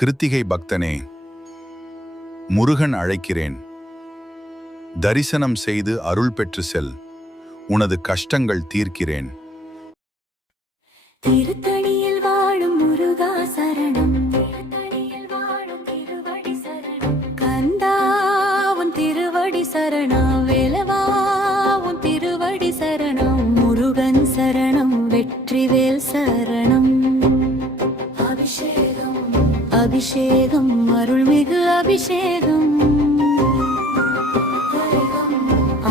கிருத்திகை பக்தனே, முருகன் அழைக்கிறேன். தரிசனம் செய்து அருள் பெற்று செல். உனது கஷ்டங்கள் தீர்க்கிறேன். திருத்தணியில் வாழும் முருகா சரணம். திருத்தணியில் வாழும் திருவடி சரணம். கந்தா உன் திருவடி சரணம். வேலவா உன் திருவடி சரணம். முருகன் சரணம். வெற்றிவேல் சரணம். அபிஷேகம் அபிஷேகம் அருள்மிகு அபிஷேகம்.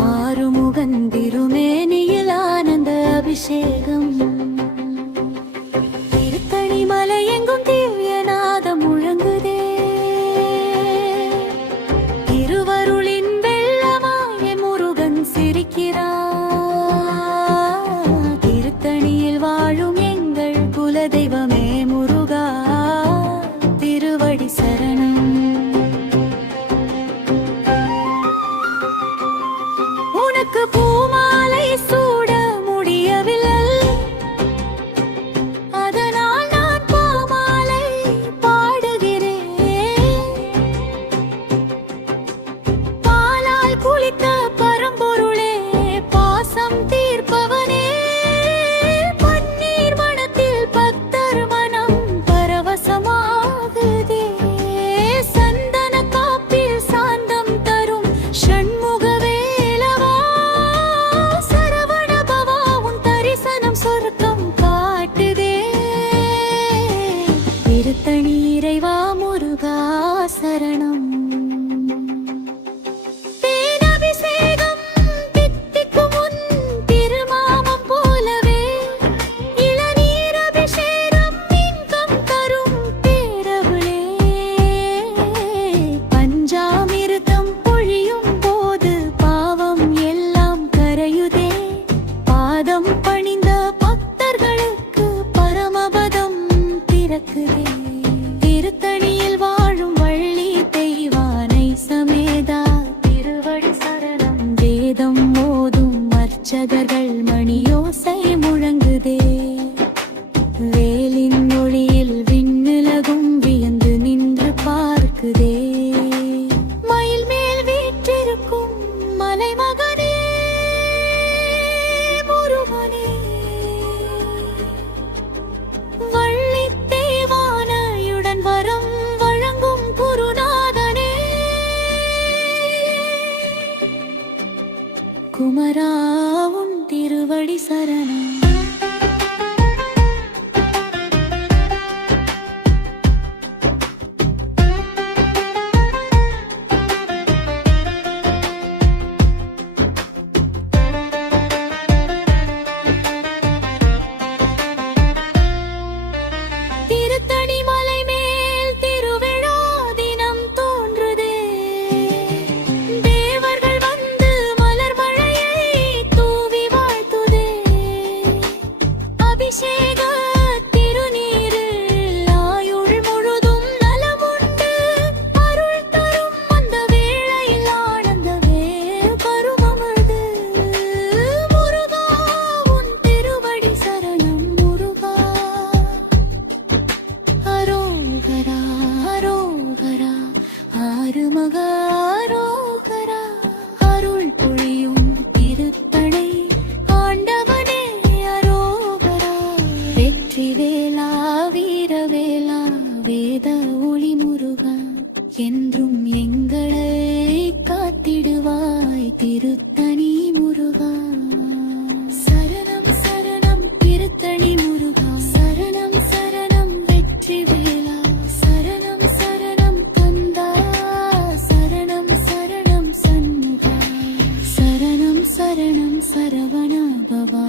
ஆறுமுகன் திருமேனியில் ஆனந்த அபிஷேகம். திருத்தணி மலை எங்கும் திவ்யநாதம் முழங்குதே. திருவருளின் வெள்ளமாய முருகன் சிரிக்கிறார். திருத்தணியில் வாழும் எங்கள் குலதெய்வமே முருகா, திருவடி சரணம். உனக்கு பூமாலை சூட முடியவில்லை, அதனால் நான் பூமாலை பாடுகிறேன். பாலால் குளித்த பரம்பொருளே, பாசம் தீர்ப்பவனே, பன்னீர் மணத்தில் பக்தர் மனம் பரவசமாகுதே. சந்தன காப்பில் சாந்தம் தரும் ஷண்முக வேலவா, சரவண பவா உன் தரிசனம் சொர்க்கம் காட்டுதே. திருத்தணி இறைவா முருகா சரணம். தேனபிஷேகம் தித்திக்கும் உன் திருமாமம் போலவே, இளநீர் அபிஷேகம் இன்பம் தரும் பேரருளே. பஞ்சாமிர்தம் பொழியும் போது பாவம் எல்லாம் கரையுதே. பாதம் பணிந்த பக்தர்களுக்கு பரமபதம் பிறக்குதே. திருத்தணியில் வாழும் வள்ளி தெய்வானை சமேதா, திருவடி சரணம். வேதம் ஓதும் அர்ச்சகர்கள் மணியோசை முழங்குதே. வேலின் ஒளியில் விண்ணுலகும் வியந்து நின்று பார்க்குதே. மயில் மேல் வீற்றிருக்கும் மலைமகனே முருகனே, வள்ளி தேவானையுடன் வரம் வழங்கும் குருநாதனே. குமரா உன் திருவடி சரணம். திருத்தணி மலை மேல் திருவிழா தினம் தோன்றுதே. தேவர்கள் வந்து மலர் மழையை தூவி வாழ்த்துதே. அபிஷேக திருநீரில் ஆயுள் முழுதும் நலமுண்டு. அருள் தரும் அந்த வேளையில் ஆனந்தமே கருமமது. முருகா உன் திருவடி சரணம். முருகா அரோகரா அரோகரா ஆறுமுக அரோகரா. அருள் பொழியும் திருத்தணை ஆண்டவனே அரோகரா. வெற்றி வேலா வீரவேலா வேத ஒளி முருகா, என்றும் எங்களை காத்திடுவாய் திருத்தணி முருகா. சரணம் சரணம் திருத்தணி முருகா. சரணம் சரணம் வெற்றி வேலா. சரணம் சரணம் கந்தா. சரணம் சரணம் சண்முகா. சரணம் சரணம் சரவண பவா.